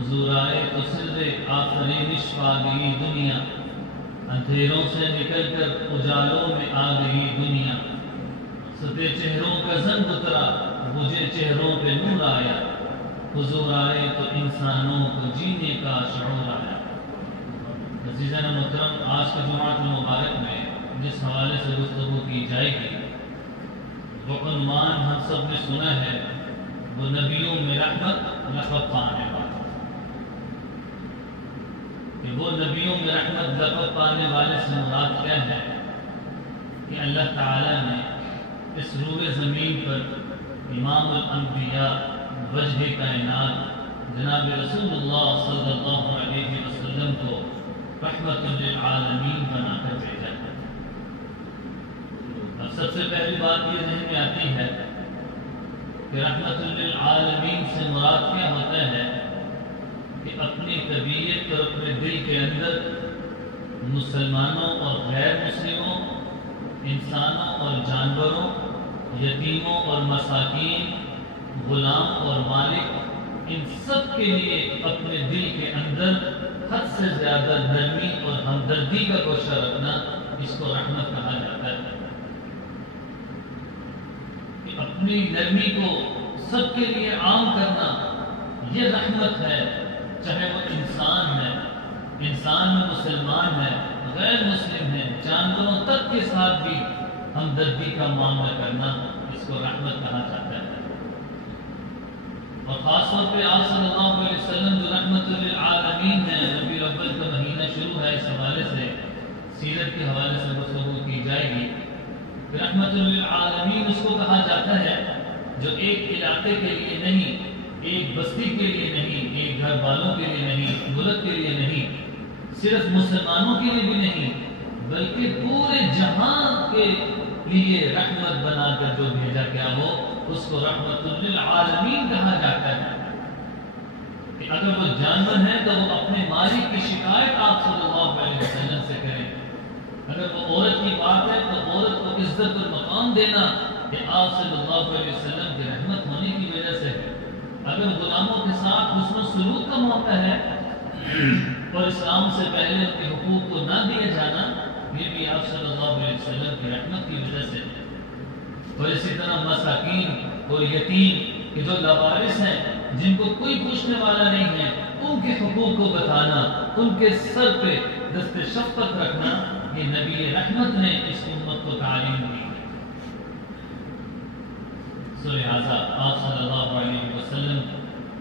حضور آئے تو سر آفرینش پا گئی دنیا، اندھیروں سے نکل کر اجالوں میں آ گئی دنیا، ستے چہروں کا زنگ اترا، بجھے چہروں پہ نور آیا، حضور آئے تو انسانوں کو جینے کا شعور آیا۔ عزیزان محترم، آج کے جمعہ المبارک میں جس حوالے سے گفتگو کی جائے گی وہ عنوان ہم سب نے سنا ہے، وہ نبیوں میں رحمت لقب پانے والا، کہ وہ نبیوں میں رحمت لقب پانے والے سے مراد کیا ہے کہ اللہ تعالیٰ نے اس روئے زمین پر امام الانبیاء وجہ کائنات جناب رسول اللہ صلی اللہ علیہ وسلم کو رحمت للعالمین بنا کر بھیجا ہے۔ اب سب سے پہلی بات یہ ذہن میں آتی ہے کہ رحمت للعالمین سے مراد کیا ہوتا ہے کہ اپنی طبیعت اور اپنے دل کے اندر مسلمانوں اور غیر مسلموں، انسانوں اور جانوروں، یتیموں اور مساکین، غلام اور مالک، ان سب کے لیے اپنے دل کے اندر حد سے زیادہ نرمی اور ہمدردی کا گوشہ رکھنا، اس کو رحمت کہا جاتا ہے۔ کہ اپنی نرمی کو سب کے لیے عام کرنا، یہ رحمت ہے، چاہے وہ انسان ہے، انسان میں مسلمان ہے، غیر مسلم ہے، جانوروں تک کے ساتھ بھی ہمدردی کا معاملہ کرنا، اس کو رحمت کہا جاتا ہے۔ اور خاص طور پہ آپ صلی اللہ علیہ وسلم جو رحمت للعالمین ہے، ربیع الاول کا مہینہ شروع ہے، اس حوالے سے سیرت کے حوالے سے گفتگو کی جائے گی کہ رحمت للعالمین اس کو کہا جاتا ہے جو ایک علاقے کے لیے نہیں، ایک بستی کے لیے نہیں، ایک گھر والوں کے لیے نہیں، ملک کے لیے نہیں، صرف مسلمانوں کے لیے بھی نہیں، بلکہ پورے جہان کے لیے رحمت بنا کر جو بھیجا گیا ہو، اس کو رحمت للعالمین کہا جاتا ہے۔ کہ اگر وہ جانور ہیں تو وہ اپنے مالک کی شکایت آپ صلی اللہ علیہ وسلم سے کریں، اگر وہ عورت کی بات ہے تو عورت کو عزت اور مقام دینا کہ آپ صلی اللہ علیہ وسلم کی رحمت ہونے کی وجہ سے ہے، اگر غلاموں کے ساتھ حسن و سلوک کا موقع ہے اور اسلام سے پہلے ان کے حقوق کو نہ دیا جانا، یہ بھی آپ صلی اللہ علیہ وسلم کی رحمت کی وجہ سے ہے۔ اور اسی طرح مساکین اور یتیم کہ جو لاوارث ہیں، جن کو کوئی پوچھنے والا نہیں ہے، ان کے حقوق کو بتانا، ان کے سر پہ دست شفقت رکھنا، یہ نبی رحمت نے اس امت کو تعلیم دی ہے۔ سو لہٰذا آپ صلی اللہ علیہ وسلم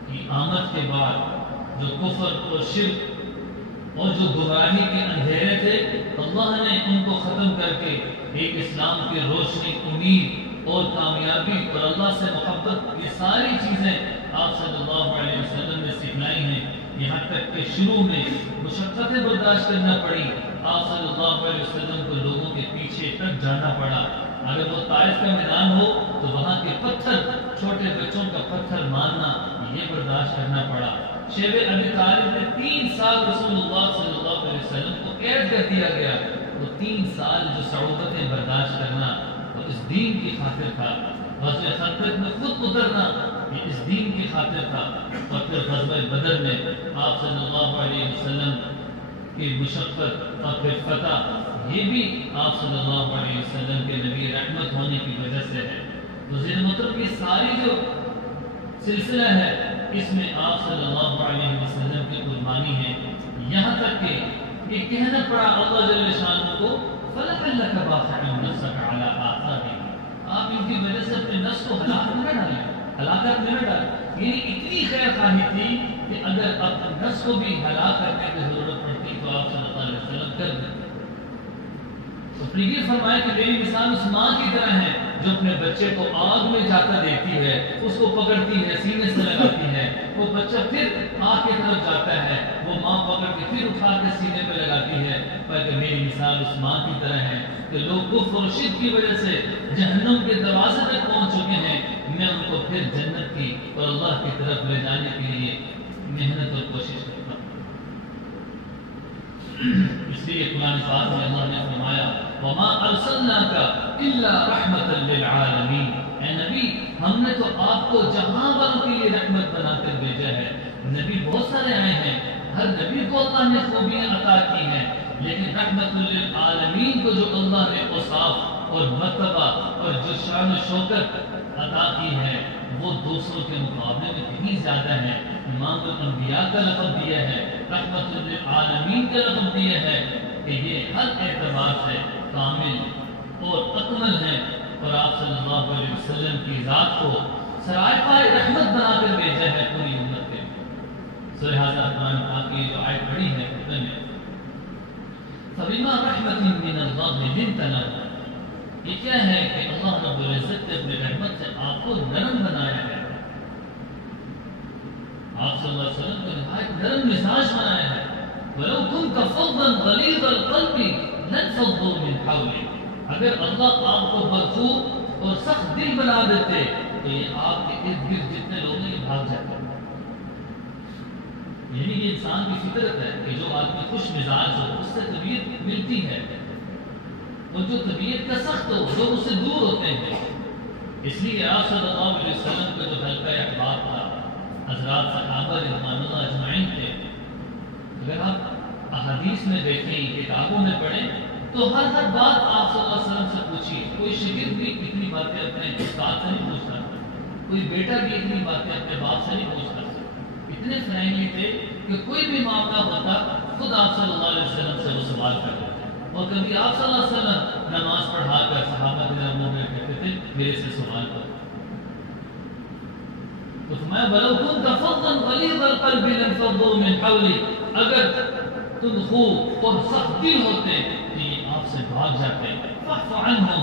کی آمد کے بعد جو کفر اور شرک اور جو گمراہی کے اندھیرے تھے، اللہ نے ان کو ختم کر کے ایک اسلام کی روشنی، امید اور کامیابی اور اللہ سے محبت، یہ ساری چیزیں آپ صلی اللہ علیہ وسلم نے سکھلائی ہیں۔ یہاں تک کہ شروع میں مشقتیں برداشت کرنا پڑی، آپ صلی اللہ علیہ وسلم کو لوگوں کے پیچھے تک جانا پڑا۔ اگر وہ طائف کا میدان ہو تو وہاں کے پتھر، چھوٹے بچوں کا پتھر مارنا، یہ برداشت کرنا پڑا۔ شیب ابی طالب نے 3 سال رسول اللہ صلی اللہ علیہ وسلم کو قید کر دیا گیا۔ وہ 3 سال جو صعوبتیں برداشت کرنا، وہ اس دین کی خاطر تھا۔ غزوہ خندق میں خود اترنا، یہ اس دین کی خاطر تھا۔ اور پھر غزوہ بدر میں آپ صلی اللہ علیہ وسلم کی مشقت اور پھر فتح، یہ بھی آپ صلی اللہ علیہ وسلم کے نبی رحمت ہونے کی وجہ سے ہے۔ تو ذہن مطلب کی ساری جو سلسلہ ہے، اس میں آپ صلی اللہ علیہ وسلم کی قربانی ہے۔ یہاں تک کہ یہ کہنا پڑا اللہ جل شانہ کو، فَلَعَلَّكَ بَاخِعٌ نَفْسَكَ عَلَىٰ آثَارِهِمْ، آپ ان کی وجہ سے اپنے نفس کو ہلاک نہ ڈالیں، ہلاکت نہ ڈالیں۔ یہ اتنی خیر خواہی تھی کہ اگر اپنے نفس کو بھی ہلاک کرنے کی ضرورت پڑتی تو آپ صلی اللہ علیہ وسلم کر دیں۔ تو پھر یہ فرمایا کہ میری مثال اس ماں کی طرح ہے جو اپنے بچے کو آگ میں جاتا دیکھتی ہے، اس کو پکڑتی ہے، سینے سے لگاتی ہے، وہ بچہ پھر آگ کی طرف جاتا ہے، وہ ماں پکڑ کے پھر اٹھا کے سینے پہ لگاتی ہے۔ کہ میری مثال اس ماں کی طرح ہے کہ لوگ کفر اور شرک کی وجہ سے جہنم کے دروازے تک پہنچ چکے ہیں، میں ان کو پھر جنت کی اور اللہ کی طرف لے جانے کے لیے محنت اور کوشش کرتا ہوں۔ اس لیے قرآن پاک میں اللہ نے فرمایا وَمَا أَرْسَلْنَاكَ إِلَّا رَحْمَةً لِلْعَالَمِينَ، اے نبی ہم نے تو آپ کو جہاں والوں کے لیے رحمت بنا کر بھیجا ہے۔ نبی بہت سارے ہر نبی کو اللہ نے خوبیاں عطا کی ہیں، لیکن رحمت للعالمین کو جو اللہ نے اوصاف اور مرتبہ اور جو شان و شوکت عطا کی ہے وہ دوسروں کے مقابلے میں کتنی زیادہ ہے۔ امام الانبیاء کا لقب دیا ہے، رحمت للعالمین کا لقب دیا ہے کہ یہ ہر اعتبار سے کامل اور اکمل ہے، اور آپ صلی اللہ علیہ وسلم کی ذات کو سرائے رحمت بنا کر بھیجا ہے پوری امت کے۔ سو لہٰذا قرآن پاک کی جو آیت پڑھی ہے خطبے میں، فَبِمَا رَحْمَةٍ مِّنَ اللَّهِ لِنتَ لَهُمْ، یہ کیا ہے کہ اللہ رب العزت نے اپنی رحمت سے آپ کو نرم بنایا ہے، آپ صلی اللہ علیہ وسلم کو نہایت نرم مزاج بنایا ہے۔ وَلَوْ كُنْتَ فَظًّا غَلِيظَ الْقَلْبِ لَانفَضُّوا مِنْ حَوْلِكَ، اگر اللہ آپ کو برفو اور سخت دل بنا دیتے تو یہ آپ کے ارد گرد جتنے لوگ ہیں یہ بھاگ جاتے ہیں۔ یعنی یہ انسان کی فطرت ہے کہ جو آدمی خوش مزاج ہو اس سے طبیعت ملتی ہے، اور جو طبیعت کا سخت ہو لوگ اس سے دور ہوتے ہیں۔ اس لیے آپ صلی اللہ علیہ وسلم کا جو حلقہ احباب تھا، حضرات صحابہ رضوان اللہ اجمعین تھے، اگر آپ احادیث میں دیکھیں، کتابوں میں پڑھیں تو ہر بات آپ صلی اللہ علیہ وسلم سے پوچھیے۔ کوئی شاگرد بھی اتنی باتیں اپنے استاد سے نہیں پوچھتا، کوئی بیٹا بھی اتنی باتیں اپنے باپ سے نہیں پوچھتا۔ اتنے فرینکلی تھے کہ کوئی بھی معاملہ ہوتا خود آپ صلی اللہ علیہ وسلم سے وہ سوال کر لیتے، اور کبھی آپ صلی اللہ علیہ وسلم نماز پڑھا کر صحابہ کے درمیان میں کہتے تھے میرے سے سوال کرو۔ تو میں وَلَوْ كُنْتَ فَظًّا غَلِيظَ الْقَلْبِ لَانفَضُّوا مِنْ حَوْلِكَ، اگر تم خوب اور سخت دل ہوتے تو یہ آپ سے بھاگ جاتے۔ فَاعْفُ عَنْهُمْ،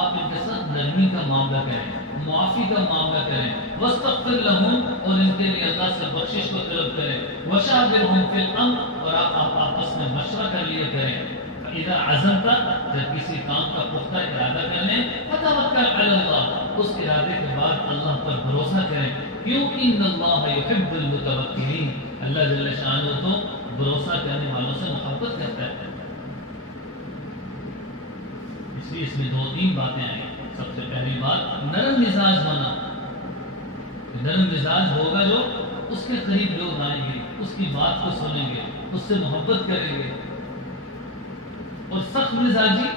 آپ ان کے ساتھ نرمی کا معاملہ کریں، معافی کا معاملہ کریں، وَاسْتَغْفِرْ لَهُمْ، اور ان کے لیے اللہ سے بخشش کو طلب کریں، وَشَاوِرْهُمْ فِي الْأَمْرِ، اور آپ آپس میں مشورہ کر لیا کریں۔ فَإِذَا عَزَمْتَ، جب کسی کام کا پختہ ارادہ کر لیں، فَتَوَكَّلْ عَلَى اللَّهِ، اس ارادے کے بعد اللہ پر بھروسہ کریں، کیوں ان اللہ یحب المتوکلین، اللہ جل شانہ تو بھروسہ کرنے والوں سے محبت کرتا ہے۔ اس لیے اس میں دو تین باتیں آئیں۔ سب سے پہلی بات نرم مزاج ہونا، نرم مزاج ہوگا جو اس کے قریب لوگ آئیں گے، اس کی بات کو سنیں گے، اس سے محبت کریں گے، اور سخت مزاجی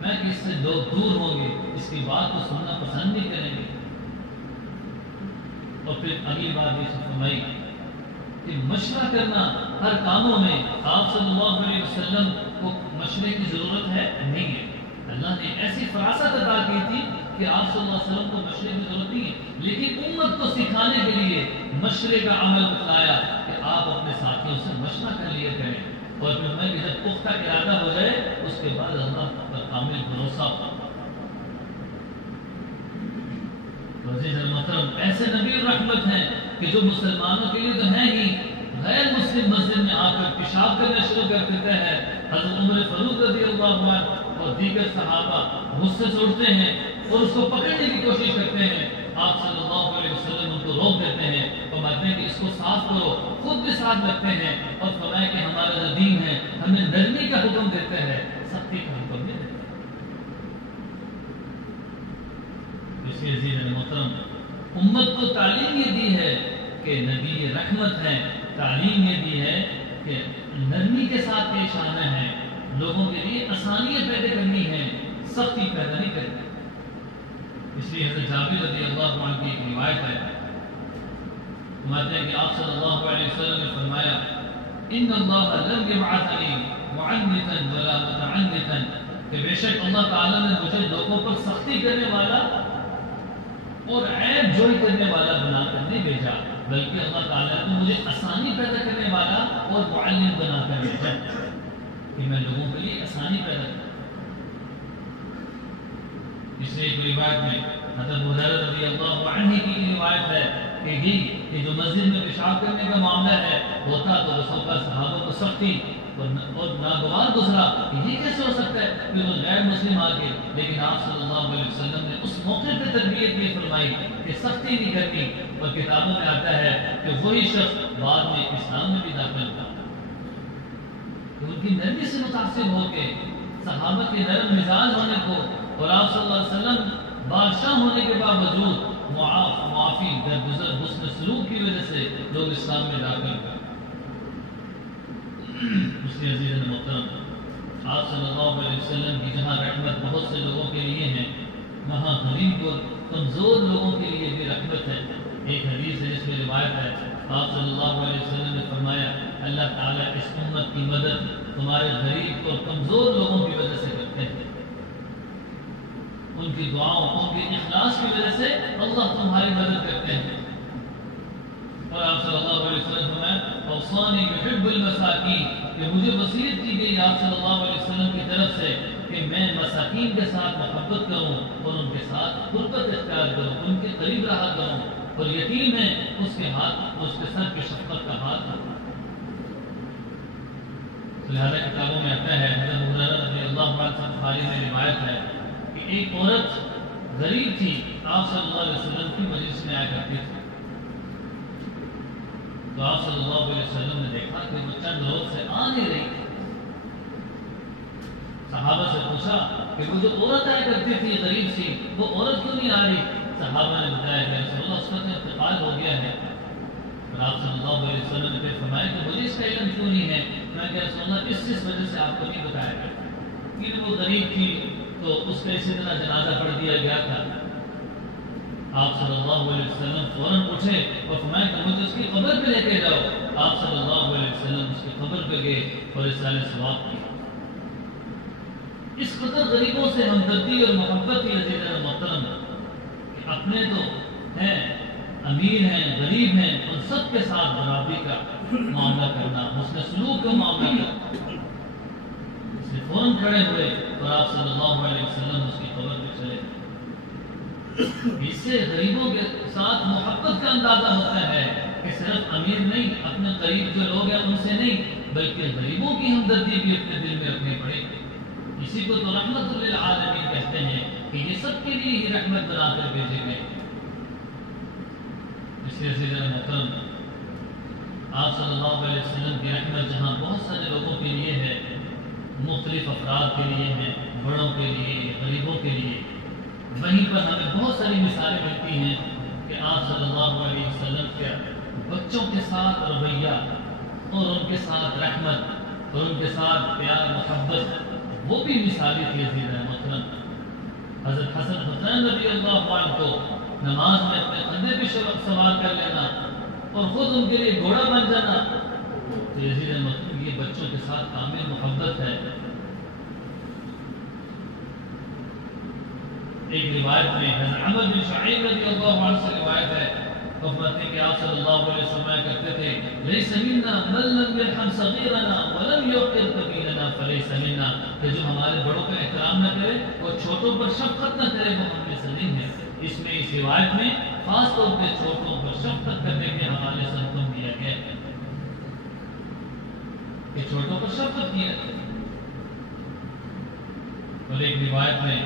میں کہ اس سے لوگ دور ہوں گے، اس کی بات کو سننا پسند نہیں کریں گے۔ اور پھر اگلی بات یہ فرمائی کہ مشورہ کرنا ہر کاموں میں، آپ صلی اللہ علیہ وسلم کو مشورے کی ضرورت ہے نہیں ہے، اللہ نے ایسی فراست عطا کی تھی کہ آپ صلی اللہ علیہ وسلم کو مشورے کی ضرورت نہیں ہے، لیکن امت کو سکھانے کے لیے مشورے کا عمل بتلایا کہ آپ اپنے ساتھیوں سے مشورہ کر لیا کریں، اور پھر میں جب پختہ ارادہ ہو جائے اس کے بعد اللہ پر کامل بھروسہ ہو۔ عزیز المحترم، ایسے نبی الرحمت ہیں کہ جو مسلمانوں کے لیے تو ہیں ہی، غیر مسلم مسجد میں آ کر پیشاب کرنا شروع کر دیتا ہے، حضرت عمر فاروق رضی اللہ عنہ اور دیگر صحابہ غصے سے اٹھتے ہیں اور اس کو پکڑنے کی کوشش کرتے ہیں، آپ صلی اللہ علیہ وسلم ان کو روک دیتے ہیں، فرماتے ہیں کہ اس کو صاف کرو، خود بھی ساتھ رکھتے ہیں، اور فرمایا کہ ہمارا جو دین ہے ہمیں نرمی کا حکم دیتا ہے، سختی کا حکم نہیں دیتا۔ اس لیے عزیز محترم، امت کو تعلیم یہ دی ہے کہ نبی رحمت ہے، تعلیم یہ دی ہے کہ نرمی کے ساتھ پیش آنا ہے، لوگوں کے لیے آسانیاں پیدا کرنی ہے، سختی پیدا نہیں کرنی۔ اس لیے حضرت جابر رضی اللہ عنہ کی ایک روایت ہے، فرماتے ہیں کہ آپ صلی اللہ علیہ وسلم نے فرمایا ان اللہ لم یبعثنی معنتا ولا متعنتا، کہ بے شک اللہ تعالیٰ نے مجھے لوگوں پر سختی کرنے والا اور عیب جوئی کرنے والا بنا کر نہیں بھیجا، بلکہ اللہ تعالیٰ نے مجھے آسانی پیدا کرنے والا اور معلم بنا کر بھیجا کہ میں لوگوں کے لیے آسانی پیدا کروں۔ اس لیے ایک روایت میں حضرت ابو ہریرہ رضی اللہ عنہ کی روایت ہے کہ جو مسجد میں پیشاب کرنے کا معاملہ ہے ہوتا تو رسول اللہ صحابہ کو سختی اور ناگوار گزرا کہ یہ کیسے ہو سکتا ہے کہ وہ غیر مسلم آ گئے، لیکن آپ صلی اللہ علیہ وسلم نے اس موقع پہ تربیت بھی فرمائی کہ سختی نہیں کرنی، اور کتابوں میں آتا ہے کہ وہی شخص بعد میں اسلام میں بھی داخل ہوا، کہ ان کی نرمی سے متاثر ہو کے صحابہ کے نرم مزاج ہونے کو، اور آپ صلی اللہ علیہ وسلم بادشاہ ہونے کے باوجود معافی درگزر حسن سلوک کی وجہ سے لوگ اسلام میں داخل ہوئے۔ اس لیے عزیز محترم آپ صلی اللہ علیہ وسلم کی جہاں رحمت بہت سے لوگوں کے لیے ہے، وہاں غریب اور کمزور لوگوں کے لیے بھی رحمت ہے۔ ایک حدیث ہے جس میں روایت ہے، آپ صلی اللہ علیہ وسلم نے فرمایا اللہ تعالیٰ اس امت کی مدد تمہارے غریب اور کمزور لوگوں کی وجہ سے کرتے ہیں، ان کی دعاؤں، ان کے اخلاص کی وجہ سے اللہ تمہاری مدد کرتے ہیں۔ اور آپ صلی اللہ علیہ وسلم فرمایا اوصانی بحب المساکین، کہ مجھے وصیت کی گئی آپ صلی اللہ علیہ وسلم کی طرف سے کہ میں مساکین کے ساتھ محبت کروں اور ان کے ساتھ قربت اختیار کروں، ان کے قریب رہا کروں، اور یتیم ہے اس کے ہاتھ، اس کے سر کی شفقت کا ہاتھ ہو۔ لہذا کتابوں میں آتا ہے، حضرت ہریرہ رضی اللہ عنہ سے بخاری میں روایت ہے کہ ایک عورت غریب تھی، آپ صلی اللہ علیہ وسلم کی مجلس میں آیا کرتی تھی، تو آپ صلی اللہ علیہ وسلم نے دیکھا کہ وہ چند روز سے آ نہیں رہی تھی۔ صحابہ سے پوچھا کہ وہ جو عورت آیا کرتی تھی غریب سی، وہ عورت کیوں نہیں آ رہی؟ صحابہ نے بتایا کہ رسول اللہ اس کا تو انتقال ہو گیا ہے۔ اور آپ صلی اللہ علیہ وسلم نے پھر فرمایا کہ مجھے اس کا علم کیوں نہیں ہے؟ میں کہ رسول اللہ اس وجہ سے آپ کو نہیں بتایا گیا کہ وہ غریب تھی تو اس کا اسی طرح جنازہ پڑھ دیا گیا تھا۔ آپ صلی اللہ علیہ وسلم فوراً اٹھے اور فرمایا کہ مجھے اس کی قبر پہ لے کے جاؤ۔ آپ صلی اللہ علیہ وسلم اس کی قبر پہ گئے اور اصلاح ثواب کی۔ اس قدر غریبوں سے ہمدردی اور محبت کی عزیز محترم کہ اپنے تو ہیں، امیر ہیں، غریب ہیں، ان سب کے ساتھ برابری کا معاملہ کرنا، حسن سلوک کا معاملہ کرنا۔ اس نے فوراً کھڑے ہوئے اور آپ صلی اللہ علیہ وسلم اس کی قبر پہ چلے۔ اس سے غریبوں کے ساتھ محبت کا اندازہ ہوتا ہے کہ صرف امیر نہیں، اپنے قریب جو لوگ ہیں ان سے نہیں، بلکہ غریبوں کی ہمدردی بھی اپنے دل میں رکھنی پڑے گی۔ اسی کو تو رحمت للعالمین کہتے ہیں کہ یہ سب کے لیے ہی رحمت بنا کر بھیجے گئے۔ اس لیے عزیز محترم آپ صلی اللہ علیہ وسلم کی رحمت جہاں بہت سارے لوگوں کے لیے ہے، مختلف افراد کے لیے ہے، بڑوں کے لیے، غریبوں کے لیے، وہیں پر ہمیں بہت ساری مثالیں ملتی ہیں کہ آپ صلی اللہ علیہ وسلم کے بچوں کے ساتھ رویہ اور ان کے ساتھ رحمت اور ان کے ساتھ پیار محبت، وہ بھی مثالی تھی عزیز محترم۔ حضرت حسن حسین رضی اللہ عنہ کو نماز میں اپنے کندھے پہ سوار کر لینا اور خود ان کے لیے گھوڑا بن جانا، تو عزیز محترم یہ بچوں کے ساتھ کامل محبت ہے۔ ایک روایت میں حضرت عمر بن شعیب رضی اللہ عنہ سے روایت ہے، وہ فرماتے ہیں کہ آپ صلی اللہ علیہ وسلم کرتے تھے لیس منا من لم يرحم صغیرنا ولم يوقر کبیرنا فلیس منا، کہ جو ہمارے بڑوں کا احترام نہ کرے اور چھوٹوں پر شفقت نہ کرے وہ ہم میں سے نہیں ہے۔ اس میں اس روایت میں خاص طور پہ چھوٹوں پر شفقت کرنے کے حوالے سے حکم دیا گیا ہے کہ چھوٹوں پر شفقت کیا۔ اور ایک روایت میں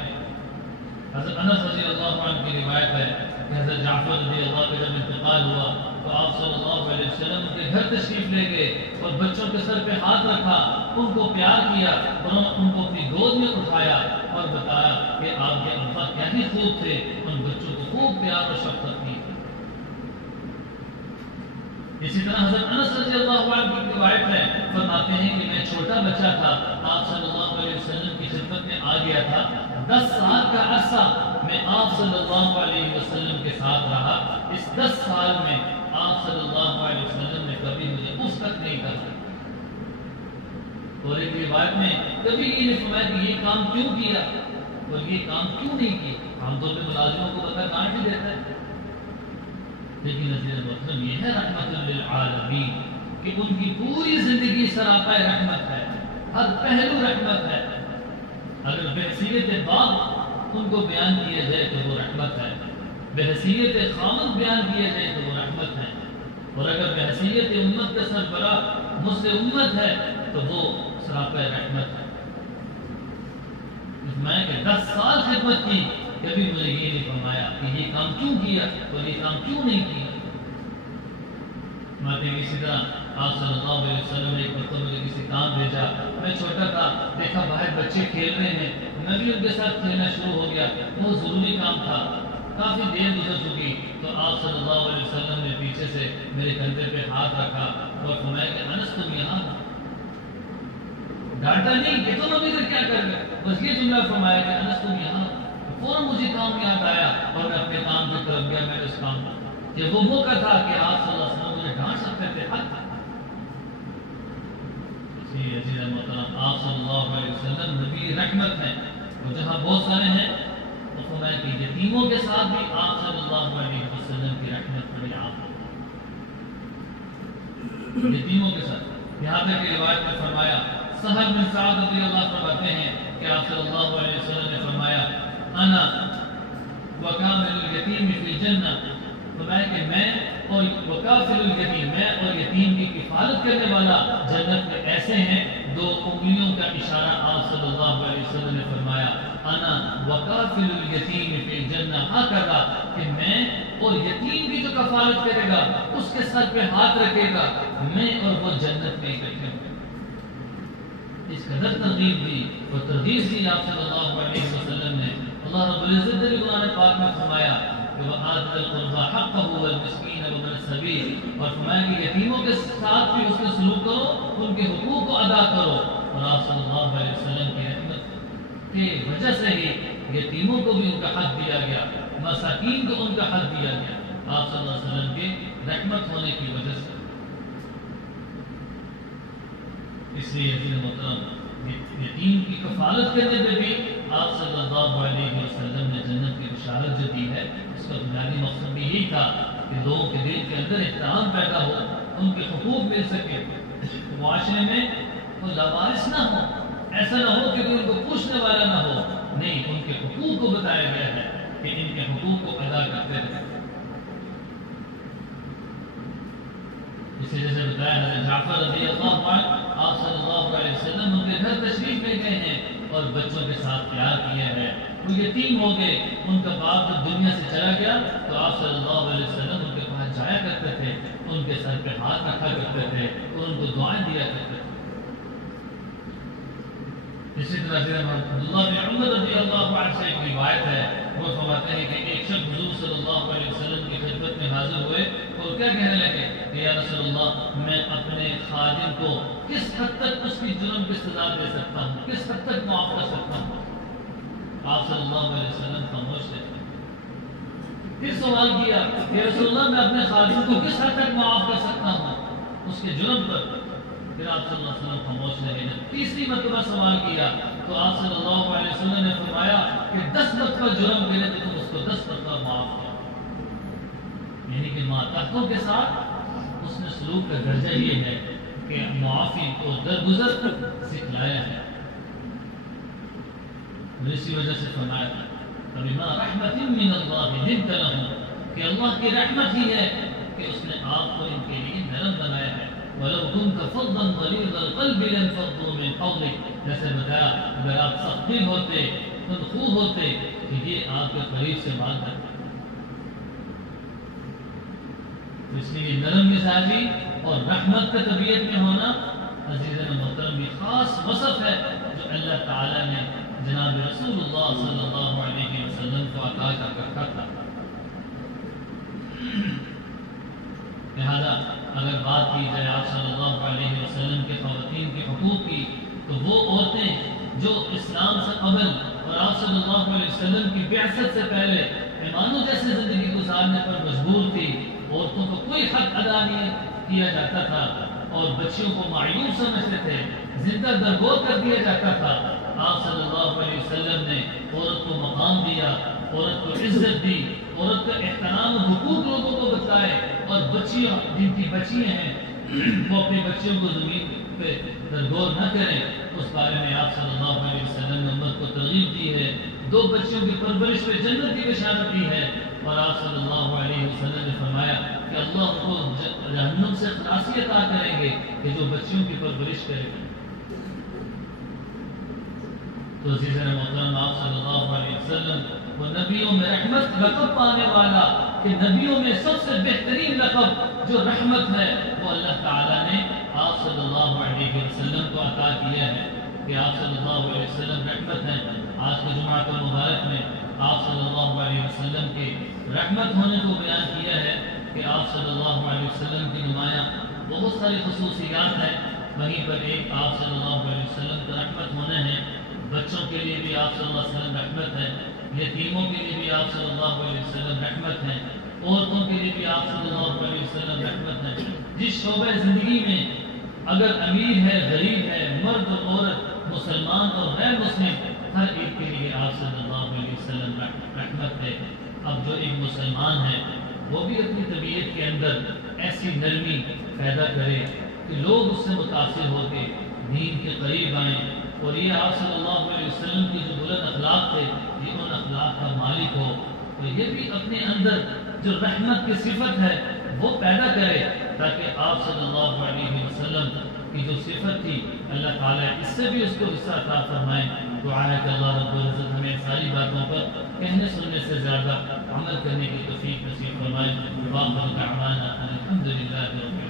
حضرت انس رضی اللہ عنہ کی روایت ہے کہ حضرت جعفر رضی اللہ عنہ کا جب انتقال ہوا تو آپ صلی اللہ علیہ وسلم کے گھر تشریف لے گئے اور بچوں کے سر پہ ہاتھ رکھا، ان کو پیار کیا اور ان کو اپنی گود میں اٹھایا اور بتایا کہ آپ کے ابا کیا ہی خوب تھے، ان بچوں کو خوب پیار اور شفقت کی۔ اسی طرح حضرت انس رضی اللہ عنہ کی روایت ہے، فرماتے ہیں کہ میں چھوٹا بچہ تھا، آپ صلی اللہ علیہ وسلم کی خدمت میں آ گیا تھا، 10 سال کا عرصہ میں آپ صلی اللہ علیہ وسلم کے ساتھ رہا۔ اس 10 سال میں آپ صلی اللہ علیہ وسلم نے کبھی مجھے اس تک نہیں کہا، اور ایک روایت میں کبھی یہ نہیں فرمایا کہ یہ کام کیوں کیا اور یہ کام کیوں نہیں کیا۔ عام طور پہ ملازموں کو بتا ڈانٹ بھی دیتا ہے، لیکن عزیز محترم یہ ہے رحمت للعالمین کہ ان کی پوری زندگی سراپا رحمت ہے، ہر پہلو رحمت ہے۔ اگر بحیثیت باپ ان کو بیان کیا جائے تو وہ رحمت ہے، بحیثیت خامد بیان کیا جائے تو وہ رحمت ہے، اور اگر بحیثیت امت کا سربراہ مجھ سے امت ہے تو وہ سراپا رحمت ہے۔ میں کہ 10 سال خدمت کی، کبھی مجھے یہ نہیں فرمایا کہ یہ کام کیوں کیا اور یہ کام کیوں نہیں کیا۔ اسی طرح آپ صلی اللہ علیہ وسلم نے ایک مرتبہ مجھے کسی کام بھیجا، میں چھوٹا تھا، دیکھا باہر بچے کھیل رہے ہیں، میں بھی ان کے ساتھ کھیلنا شروع ہو گیا، بہت ضروری کام تھا، کافی دیر گزر چکی، تو آپ صلی اللہ علیہ وسلم نے پیچھے سے میرے کندھے پہ ہاتھ رکھا اور فرمایا کہ انس تم یہاں ہو؟ ڈانٹا نہیں کہ تم ابھی تک کیا کر گئے، بس یہ جملہ فرمایا کہ انس تم یہاں، فوراً مجھے کام یاد آیا اور میں اپنے کام کی طرف گیا. میں اس کام کہ وہ موقع تھا کہ آپ صلی اللہ علیہ وسلم مجھے ڈانٹ سکتے تھے. حق اسی عزیز محترم آپ صلی اللہ علیہ وسلم نبی رحمت ہیں، اور جہاں بہت سارے ہیں تو فرمایا کہ یتیموں کے ساتھ بھی آپ صلی اللہ علیہ وسلم کی رحمت بڑی عام ہے. یتیموں کے ساتھ یہاں تک کہ روایت میں فرمایا سہل بن سعد رضی اللہ فرماتے ہیں کہ آپ صلی اللہ علیہ وسلم نے فرمایا انا وکامل الیتیم فی الجنہ، فرمایا کہ میں اور وکافل الیتیم، میں اور یتیم کی کفالت کرنے والا جنت میں ایسے ہیں. 2 انگلیوں کا اشارہ آپ صلی اللہ علیہ وسلم نے فرمایا انا وکافل الیتیم فی الجنہ، ہکذا کہ میں اور یتیم کی جو کفالت کرے گا اس کے سر پہ ہاتھ رکھے گا، میں اور وہ جنت میں اکٹھے ہوں گے. اس قدر ترغیب دی اور ترغیب دی آپ صلی اللہ علیہ وسلم نے. اللہ رب العزت نے قرآن پاک میں فرمایا کہ وَآتِ الْقُرْبَى حَقَّهُ وَالْمِسْكِينَ وَابْنَ السَّبِيلِ، اور فرمایا کہ یتیموں کے ساتھ بھی اس کا سلوک کرو، ان کے حقوق کو ادا کرو. اور آپ صلی اللہ علیہ وسلم کی رحمت کی وجہ سے ہی یتیموں کو بھی ان کا حق دیا گیا، مساکین کو ان کا حق دیا گیا، آپ صلی اللہ علیہ وسلم کی رحمت ہونے کی وجہ سے. اس لیے عزیز محترم یتیم کی کفالت کرنے پہ بھی آپ صلی اللہ علیہ وسلم نے جنت کی بشارت جو دی ہے، اس کا بنیادی مقصد بھی یہی تھا کہ لوگوں کے دل کے اندر احترام پیدا ہو، ان کے حقوق مل سکے، معاشرے میں وہ لاوارث نہ ہو. ایسا نہ ہو کہ کوئی ان کو پوچھنے والا نہ ہو، نہیں، ان کے حقوق کو بتایا گیا ہے کہ ان کے حقوق کو ادا کرتے رہے. اسے جیسے بتایا حضرت جعفر رضی اللہ عنہ آپ صلی اللہ علیہ وسلم ان کے گھر تشریف لے گئے ہیں اور بچوں کے ساتھ پیار کیا ہے. وہ یتیم ہو گئے، ان کا باپ جب دنیا سے چلا گیا تو آپ صلی اللہ علیہ وسلم ان کے پاس جایا کرتے تھے، ان کے سر پہ ہاتھ رکھا کرتے تھے اور ان کو دعائیں دیا کرتے تھے. اسی طرح سے عبداللہ بن عمر رضی اللہ عنہ سے ایک روایت ہے، وہ فرماتے ہیں کہ ایک شخص حضور صلی اللہ علیہ وسلم کی خدمت میں حاضر ہوئے اور کیا کہنے لگے کہ یا رسول اللہ، میں اپنے خادم کو کس حد تک اس کی جرم کی سزا دے سکتا ہوں، کس حد تک معاف کر سکتا ہوں. آپ صلی اللہ علیہ وسلم خاموش تھے. پھر سوال کیا کہ رسول اللہ، میں اپنے خادم کو کس حد تک معاف کر سکتا ہوں اس کے جرم پر. پھر آپ صلی اللہ علیہ وسلم خاموش رہے. تیسری مرتبہ سوال کیا تو آپ صلی اللہ علیہ وسلم نے فرمایا کہ 10 مرتبہ جرم کرے تو تم اس کو 10 مرتبہ معاف کرو. یعنی کہ ماتحتوں کے ساتھ اس نے سلوک کا درجہ یہ ہے کہ معافی کو درگزر سکھلایا ہے. اسی وجہ سے فرمایا تھا فَبِمَا رَحْمَةٍ مِّنَ اللَّهِ لِنْتَ لَهُمْ، کہ اللہ کی رحمت ہی ہے کہ اس نے آپ کو ان کے لیے نرم بنایا ہے. وَلَوْ كُنْتَ فَظًّا غَلِيظَ الْقَلْبِ لَانفَضُّوا مِنْ حَوْلِكَ، جیسے بتایا اگر آپ سخت دل ہوتے، تندخو ہوتے کہ یہ آپ کے قریب سے بات کرتے. اس لیے نرم مزاجی اور رحمت کا طبیعت میں ہونا عزیزاً محترم یہ خاص وصف ہے جو اللہ تعالیٰ نے جناب رسول اللہ صلی اللہ علیہ وسلم کو عطا کر رکھا تھا. لہذا اگر بات کی جائے آپ صلی اللہ علیہ وسلم کے خواتین کے حقوق کی تو وہ عورتیں جو اسلام سے قبل اور آپ صلی اللہ علیہ وسلم کی بعثت سے پہلے ایمانوں جیسے زندگی گزارنے پر مجبور تھی، عورتوں کو کوئی حق ادا نہیں کیا جاتا تھا اور بچیوں کو معیوب سمجھتے تھے، زندہ درگور کر دیا جاتا تھا. آپ صلی اللہ علیہ وسلم نے عورت کو مقام دیا، عورت کو عزت دی، عورت کا احترام اور حقوق لوگوں کو بتائے، اور بچیاں جن کی بچیاں ہیں وہ اپنی بچیوں کو زمین پہ درگور نہ کریں، اس بارے میں آپ صلی اللہ علیہ وسلم نے امت کو ترغیب دی ہے. 2 بچیوں کی پرورش پہ جنت کی بشارت دی ہے، اور آپ صلی اللہ علیہ وسلم نے فرمایا کہ اللہ کو جہنم سے خلاصی عطا کریں گے کہ جو بچیوں کی پرورش کرے گا. تو عزیزاً محترم آپ صلی اللہ علیہ وسلم وہ نبیوں میں رحمت لقب پانے والا، کہ نبیوں میں سب سے بہترین لقب جو رحمت ہے وہ اللہ تعالیٰ نے آپ صلی اللہ علیہ وسلم کو عطا کیا ہے کہ آپ صلی اللہ علیہ وسلم رحمت ہیں. آج کے جمعہ مبارک میں آپ صلی اللہ علیہ وسلم کی رحمت ہونے کو بیان کیا ہے کہ آپ صلی اللہ علیہ وسلم کی نمایاں بہت ساری خصوصیات ہیں وہیں پر ایک آپ صلی اللہ علیہ وسلم کا رحمت ہونا ہے، بچوں کے لیے بھی آپ صلی اللہ علیہ وسلم رحمت ہے، یتیموں کے لیے بھی آپ صلی اللہ علیہ وسلم رحمت ہے، عورتوں کے لیے بھی آپ صلی اللہ علیہ وسلم رحمت ہے۔ جس شعبہ زندگی میں اگر امیر ہے، غریب ہے، مرد اور عورت، مسلمان اور غیر مسلم، ہر ایک کے لیے آپ صلی اللہ علیہ وسلم رحمت ہے۔ اب جو ایک مسلمان ہے وہ بھی اپنی طبیعت کے اندر ایسی نرمی پیدا کرے کہ لوگ اس سے متاثر ہو کے دین کے قریب آئیں، اور یہ آپ صلی اللہ علیہ وسلم کی جو بلند اخلاق تھے یہ ان اخلاق کا مالک ہو، تو یہ بھی اپنے اندر جو رحمت کی صفت ہے وہ پیدا کرے، تاکہ آپ صلی اللہ علیہ وسلم کی جو صفت تھی اللہ تعالیٰ اس سے بھی اس کو حصہ عطا فرمائے۔ دعا ہے کہ اللہ رب العزت ہمیں ساری باتوں پر کہنے سننے سے زیادہ عمل کرنے کی توفیق نصیب فرمائے۔ وآخر دعوانا الحمد للہ رب العالمین۔